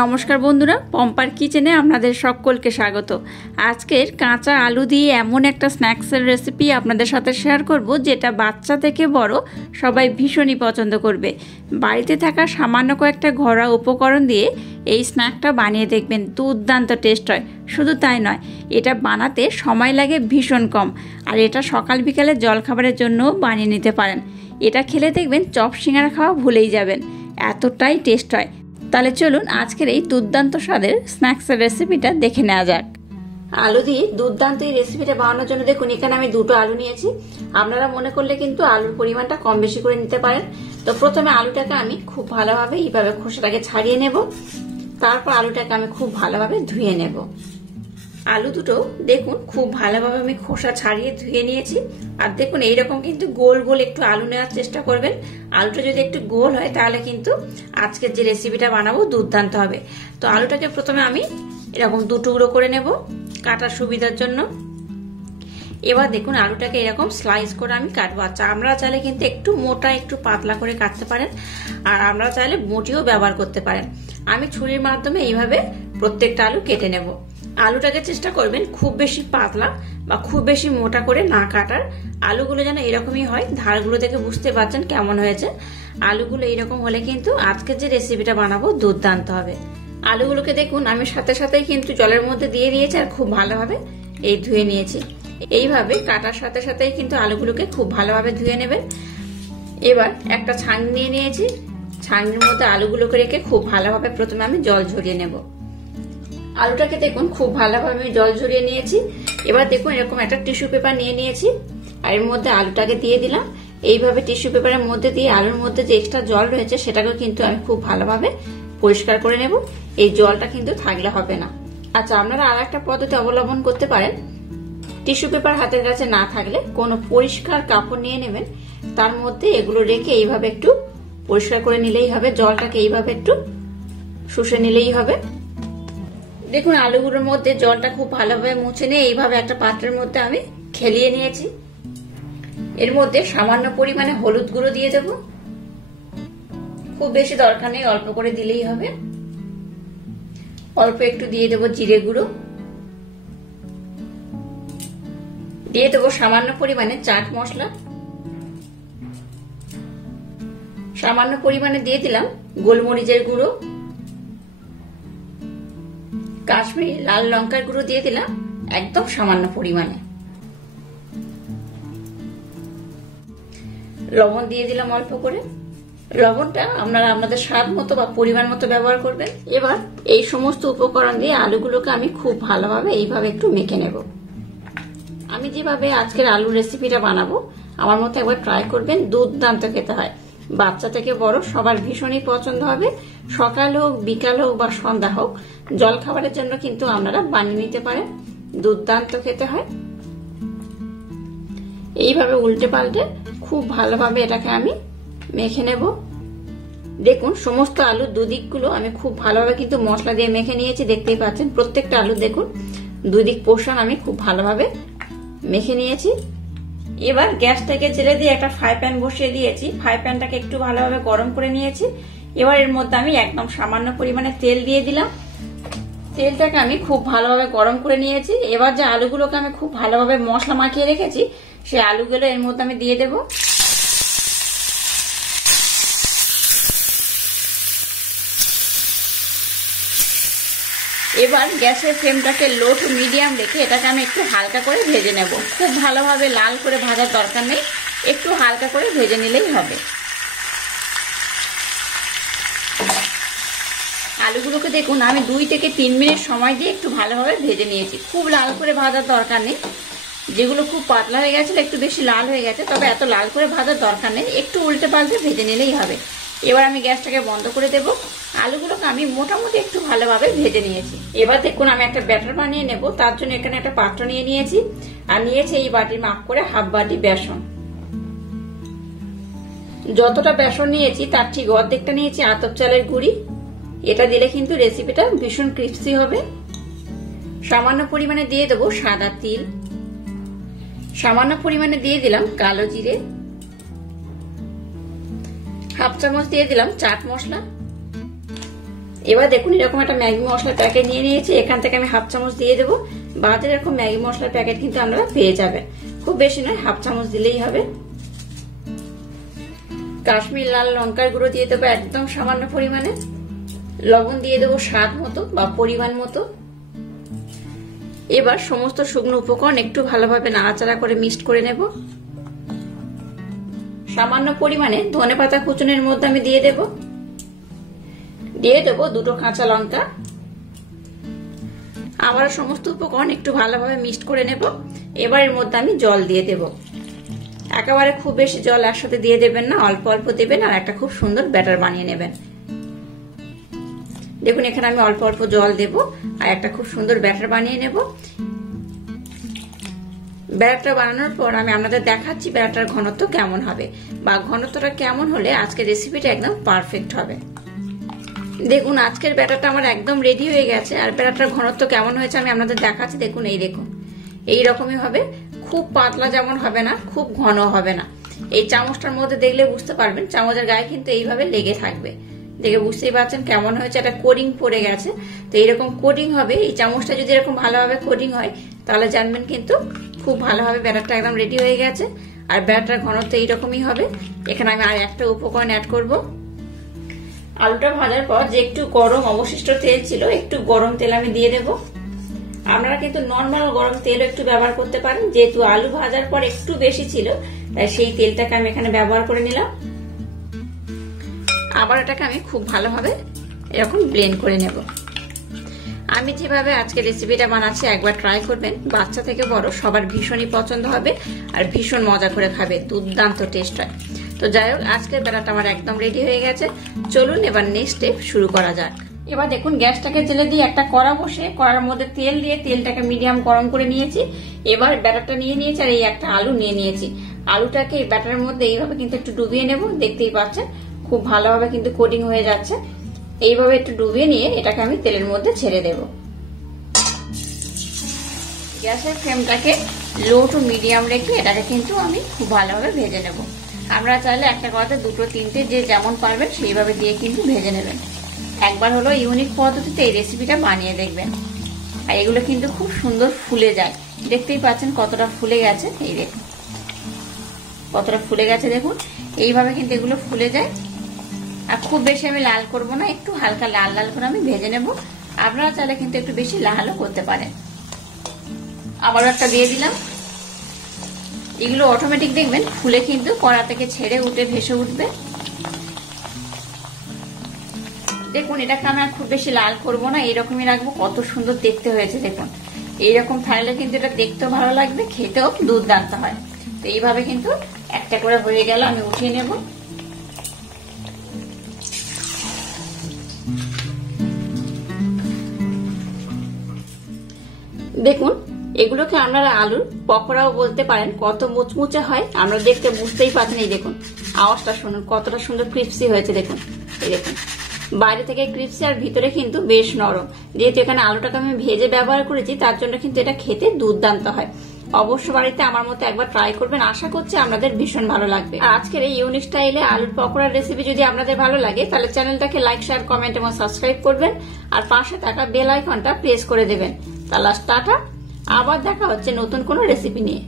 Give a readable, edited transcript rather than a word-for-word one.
নমস্কার বন্ধুরা, পম্পার কিচেনে আপনাদের সকলকে স্বাগত। আজকের কাঁচা আলু দিয়ে এমন একটা স্ন্যাক্সের রেসিপি আপনাদের সাথে শেয়ার করব, যেটা বাচ্চা থেকে বড় সবাই ভীষণই পছন্দ করবে। বাড়িতে থাকা সামান্য কয়েকটা ঘরোয়া উপকরণ দিয়ে এই স্ন্যাকটা বানিয়ে দেখবেন, দুর্দান্ত টেস্ট হয়। শুধু তাই নয়, এটা বানাতে সময় লাগে ভীষণ কম, আর এটা সকাল বিকালে জলখাবারের জন্যও বানিয়ে নিতে পারেন। এটা খেলে দেখবেন চপ সিঙ্গারা খাওয়া ভুলেই যাবেন, এতটাই টেস্ট হয়। তাহলে চলুন আজকের এই দুর্দান্ত স্বাদের স্ন্যাক্সের রেসিপিটা দেখে নেওয়া যাক। আলু দিয়ে দুর্দান্ত এই রেসিপিটা বানানোর জন্য দেখুন এখানে আমি দুটো আলু নিয়েছি। আপনারা মনে করলে কিন্তু আলুর পরিমাণটা কম বেশি করে নিতে পারেন। তো প্রথমে আলুটাকে আমি খুব ভালোভাবে এইভাবে খোসাটাকে ছাড়িয়ে নেব, তারপর আলুটাকে আমি খুব ভালোভাবে ধুয়ে নেব। আলু দুটো দেখুন খুব ভালোভাবে আমি খোসা ছাড়িয়ে ধুয়ে নিয়েছি। আর দেখুন এইরকম কিন্তু গোল গোল একটু আলু নেওয়ার চেষ্টা করবেন। আলুটা যদি একটু গোল হয় তাহলে কিন্তু আজকের যে রেসিপিটা বানাবো দুর্দান্ত হবে। তো আলুটাকে প্রথমে আমি এরকম দু টুকরো করে নেব কাটার সুবিধার জন্য। এবার দেখুন আলুটাকে এরকম স্লাইস করে আমি কাটবো। আচ্ছা, আমরা চাইলে কিন্তু একটু মোটা একটু পাতলা করে কাটতে পারেন, আর আমরা চাইলে বটিও ব্যবহার করতে পারেন। আমি ছুরির মাধ্যমে এইভাবে প্রত্যেকটা আলু কেটে নেব। আলুটাকে চেষ্টা করবেন খুব বেশি পাতলা বা খুব বেশি মোটা করে না কাটার। আলুগুলো যেন এরকমই হয়, ধারগুলো দেখে বুঝতে পারছেন কেমন হয়েছে। আলুগুলো এইরকম হলে কিন্তু আজকের যে রেসিপিটা বানাবো দুর্দান্ত হবে। আলুগুলোকে দেখুন আমি সাথে সাথেই কিন্তু জলের মধ্যে দিয়ে দিয়েছি আর খুব ভালোভাবে এই ধুয়ে নিয়েছি। এইভাবে কাটার সাথে সাথেই কিন্তু আলুগুলোকে খুব ভালোভাবে ধুয়ে নেবেন। এবার একটা ছাঁকনি নিয়ে নিয়েছি, ছাঁকনির মধ্যে আলুগুলোকে রেখে খুব ভালোভাবে প্রথমে আমি জল ঝরিয়ে নেব। আলুটাকে দেখুন খুব ভালোভাবে আমি জল ঝরিয়ে নিয়েছি। এবার দেখুন এরকম একটা টিস্যু পেপার নিয়ে নিয়েছি, আর এর মধ্যে আলুটাকে দিয়ে দিলাম। এইভাবে টিস্যু পেপারের মধ্যে দিয়ে আলুর মধ্যে যে এক্সট্রা জল রয়েছে সেটাকেও কিন্তু আমি খুব ভালোভাবে পরিষ্কার করে নেব। এই জলটা কিন্তু থাকলে হবে না। আচ্ছা, আপনারা আর একটা পদ্ধতি অবলম্বন করতে পারেন। টিস্যু পেপার হাতের কাছে না থাকলে কোনো পরিষ্কার কাপড় নিয়ে নেবেন, তার মধ্যে এগুলো রেখে এইভাবে একটু পরিষ্কার করে নিলেই হবে। জলটাকে এইভাবে একটু শুষে নিলেই হবে। দেখুন আলুগুলোর মধ্যে জলটা খুব ভালোভাবে মুছে নিয়ে এইভাবে একটা পাত্রের মধ্যে আমি খেলিয়ে নিয়েছি। এর মধ্যে সামান্য পরিমাণে হলুদ গুঁড়ো দিয়ে দেব, খুব বেশি দরকার নেই, অল্প করে দিলেই হবে। অল্প একটু দিয়ে দেব জিরে গুঁড়ো, দিয়ে দেবো সামান্য পরিমাণে চাট মশলা, সামান্য পরিমাণে দিয়ে দিলাম গোলমরিচের গুঁড়ো, কাশ্মীরি লাল লঙ্কার গুঁড়ো দিয়ে দিলাম একদম সামান্য পরিমাণে, লবণ দিয়ে দিলাম অল্প করে। লবণটা আপনারা আপনাদের স্বাদ মতো বা পরিমাণ মতো ব্যবহার করবেন। এবার এই সমস্ত উপকরণ দিয়ে আলুগুলোকে আমি খুব ভালোভাবে এইভাবে একটু মেখে নেব। আমি যেভাবে আজকের আলুর রেসিপিটা বানাবো আমার মতো একবার ট্রাই করবেন, দুর্দান্ত খেতে হয়। বাচ্চা থেকে বড় সবার ভীষণই পছন্দ হবে। সকাল হোক, বিকাল হোক বা সন্ধ্যা হোক, জল খাবারের জন্য কিন্তু আপনারা বানিয়ে নিতে পারেন, দুর্দান্ত খেতে হয়। এইভাবে উল্টে পাল্টে খুব ভালোভাবে এটাকে আমি মেখে নেব। দেখুন সমস্ত আলুর দুদিকগুলো আমি খুব ভালোভাবে কিন্তু মশলা দিয়ে মেখে নিয়েছি, দেখতেই পাচ্ছেন। প্রত্যেকটা আলু দেখুন দুদিক পোর্শন আমি খুব ভালোভাবে মেখে নিয়েছি। এবার গ্যাসটাকে জেলে দিয়ে একটা ফ্রাই প্যান বসিয়ে দিয়েছি। ফ্রাই প্যানটাকে একটু ভালোভাবে গরম করে নিয়েছি। এবার এর মধ্যে আমি একদম সামান্য পরিমাণে তেল দিয়ে দিলাম। তেলটাকে আমি খুব ভালোভাবে গরম করে নিয়েছি। এবার যে আলুগুলোকে আমি খুব ভালোভাবে মশলা মাখিয়ে রেখেছি সেই আলুগুলো এর মধ্যে আমি দিয়ে দেব। এবার গ্যাসের ফ্লেমটাকে লো টু মিডিয়াম রেখে এটাকে আমি একটু হালকা করে ভেজে নেব। খুব ভালোভাবে লাল করে ভাজার দরকার নেই, একটু হালকা করে ভেজে নিলেই হবে। আলুগুলোকে দেখুন আমি 2 থেকে 3 মিনিট সময় দিয়ে একটু ভালোভাবে ভেজে নিয়েছি। খুব লাল করে ভাজার দরকার নেই। যেগুলো খুব পাতলা হয়ে গেছে, একটু বেশি লাল হয়ে গেছে, তবে এত লাল করে ভাজার দরকার নেই, একটু উল্টে পাল্টে ভেজে নিলেই হবে। এবার আমি গ্যাসটাকে বন্ধ করে দেব। আলুগুলোকে আমি মোটামুটি একটু ভালোভাবে ভেজে নিয়েছি। এবার দেখুন আমি একটা ব্যাটার বানিয়ে নেব। তার জন্য এখানে একটা পাত্র নিয়ে নিয়েছি, আর নিয়েছি এই বাটির মাপ করে হাফ বাটি বেসন। যতটা বেসন নিয়েছি তার ঠিক অর্ধেকটা নিয়েছি আতপ চালের গুঁড়ি। এটা দিলে কিন্তু রেসিপিটা ভীষণ ক্রিস্পি হবে। সামান্য পরিমাণে দিয়ে দেবো সাদা তিল, সামান্য পরিমাণে দিয়ে দিলাম কালো জিরে, হাফ চামচ দিয়ে দিলাম চাট মশলা, এবার দেখুন এরকম একটা ম্যাগি মশলার প্যাকেট নিয়ে নিয়েছি, এখান থেকে আমি হাফ চামচ দিয়ে দেবো। বাজারে এরকম ম্যাগি মশলার প্যাকেট কিন্তু আপনারা পেয়ে যাবেন, খুব বেশি নয়, হাফ চামচ দিলেই হবে। কাশ্মীর লাল লঙ্কার গুঁড়ো দিয়ে দেবো একদম সামান্য পরিমাণে। লবণ দিয়ে দেবো স্বাদ মতো বা পরিমাণ মতো। এবার সমস্ত শুকনো উপকরণ একটু ভালোভাবে নাড়াচাড়া করে মিক্সড করে নেব। সামান্য পরিমাণে ধনেপাতা কুচনের মধ্যে আমি দিয়ে দেব 2টো কাঁচা লঙ্কা। আবার সমস্ত উপকরণ একটু ভালোভাবে মিক্সড করে নেব। এবার এর মধ্যে আমি জল দিয়ে দেব। একেবারে খুব বেশি জল একসাথে দিয়ে দেবেন না, অল্প অল্প দেবেন আর একটা খুব সুন্দর ব্যাটার বানিয়ে নেবেন। দেখুন এখানে আমি অল্প অল্প জল দেব আর একটা খুব সুন্দর ব্যাটার বানিয়ে নেব। ব্যাটারটা বানানোর পর আমি আপনাদের দেখাচ্ছি ব্যাটারটার ঘনত্ব কেমন হবে বা ঘনত্বটা কেমন হলে আজকের রেসিপিটা একদম পারফেক্ট হবে। দেখুন আজকের ব্যাটারটা আমার একদম রেডি হয়ে গেছে আর ব্যাটারটার ঘনত্ব কেমন হয়েছে আমি আপনাদের দেখাচ্ছি। দেখুন দেখুন এই রকমই হবে, খুব পাতলা যেমন হবে না, খুব ঘন হবে না। এই চামচটার মধ্যে দেখলে বুঝতে পারবেন, চামচের গায়ে কিন্তু এইভাবে লেগে থাকবে। দেখে বুঝতেই পারছেন কেমন হয়েছে, একটা কোটিং পড়ে গেছে। তো এইরকম কোটিং হবে, এই চামচটা যদি এরকম ভালোভাবে কোটিং হয় তাহলে জানবেন কিন্তু খুব ভালোভাবে ব্যাটারটা একদম রেডি হয়ে গেছে। আর ব্যাটারটার ঘনত্ব এইরকমই হবে। এখানে আমি আর একটা উপকরণ অ্যাড করব। আলুটা ভাজার পর যে একটু গরম অবশিষ্ট তেল ছিল, একটু গরম তেল আমি দিয়ে দেব। আপনারা কিন্তু নর্মাল গরম তেল একটু ব্যবহার করতে পারেন, যেহেতু আলু ভাজার পর একটু বেশি ছিল তাই সেই তেলটাকে আমি এখানে ব্যবহার করে নিলাম। আবার এটাকে আমি খুব ভালোভাবে এরকম ব্লেন্ড করে নেব। আমি যেভাবে আজকে রেসিপিটা বানাচ্ছি একবার ট্রাই করবেন, বাচ্চা থেকে বড় সবার ভীষণই পছন্দ হবে আর ভীষণ মজা করে খাবে, দুর্দান্ত টেস্ট হয়। তো যাই হোক আজকের ব্যাটারটা আমার একদম রেডি হয়ে গেছে। চলুন এবার নেক্সট স্টেপ শুরু করা যাক। এবার দেখুন গ্যাসটাকে জেলে দিয়ে একটা কড়া বসে কড়ার মধ্যে তেল দিয়ে তেলটাকে মিডিয়াম গরম করে নিয়েছি। এবার ব্যাটারটা নিয়ে নিয়েছি আর এই একটা আলু নিয়ে নিয়েছি। আলুটাকে এই ব্যাটারের মধ্যে এইভাবে কিন্তু একটু ডুবিয়ে নেব। দেখতেই পাচ্ছেন খুব ভালোভাবে কিন্তু কোটিং হয়ে যাচ্ছে। এইভাবে একটু ডুবিয়ে নিয়ে এটাকে আমি তেলের মধ্যে ছেড়ে দেব। গ্যাসের ফ্লেমটাকে লো টু মিডিয়াম রেখে এটাকে কিন্তু আমি খুব ভালোভাবে ভেজে নেব। আমরা চাইলে একটা কড়াতে 2-3টে যে যেমন পারবেন সেইভাবে দিয়ে কিন্তু ভেজে নেবেন। একবার হলো ইউনিক পদ্ধতিতে এই রেসিপিটা বানিয়ে দেখবেন। আর এগুলো কিন্তু খুব সুন্দর ফুলে যায়, দেখতেই পাচ্ছেন কতটা ফুলে গেছে। এই দেখুন কতটা ফুলে গেছে, দেখুন এইভাবে কিন্তু এগুলো ফুলে যায়। আর খুব বেশি আমি লাল করব না, একটু হালকা লাল লাল করে আমি ভেজে নেব। আপনারা চাইলে কিন্তু একটু বেশি লালও করতে পারেন। আবার একটা দিয়ে দিলাম। এগুলো অটোমেটিক দেখবেন ফুলে কিন্তু কড়া থেকে ছেড়ে উঠে ভেসে উঠবে। দেখুন এটাকে আমি আর খুব বেশি লাল করব না, এইরকমই রাখবো। কত সুন্দর দেখতে হয়েছে দেখুন। এইরকম থাকলে কিন্তু এটা দেখতেও ভালো লাগবে, খেতেও দুর্দান্ত হয়। তো এইভাবে কিন্তু একটা করে হয়ে গেল, আমি উঠিয়ে নেব। দেখুন এগুলোকে আপনারা আলুর পকোড়াও বলতে পারেন, কত মুচমুচে হয় আমরা দেখতে বুঝতেই পারছেন। এই দেখুন আওয়াজটা শুনুন কতটা সুন্দর ক্রিপসি হয়েছে। দেখুন এই দেখুন বাইরে থেকে ক্রিপসি আর ভিতরে কিন্তু বেশ নরম। যেহেতু এখানে আলুটাকে আমি ভেজে ব্যবহার করেছি তার জন্য কিন্তু এটা খেতে দুর্দান্ত হয়। অবশ্য বাড়িতে আমার মতো একবার ট্রাই করবেন, আশা করছি আপনাদের ভীষণ ভালো লাগবে। আর আজকের এই ইউনিক স্টাইলে আলুর পকোড়ার রেসিপি যদি আপনাদের ভালো লাগে তাহলে চ্যানেলটাকে লাইক, শেয়ার, কমেন্ট এবং সাবস্ক্রাইব করবেন আর পাশে থাকা বেল আইকনটা প্রেস করে দেবেন। তাহলে টাটা, আবার দেখা হচ্ছে নতুন কোনো রেসিপি নিয়ে।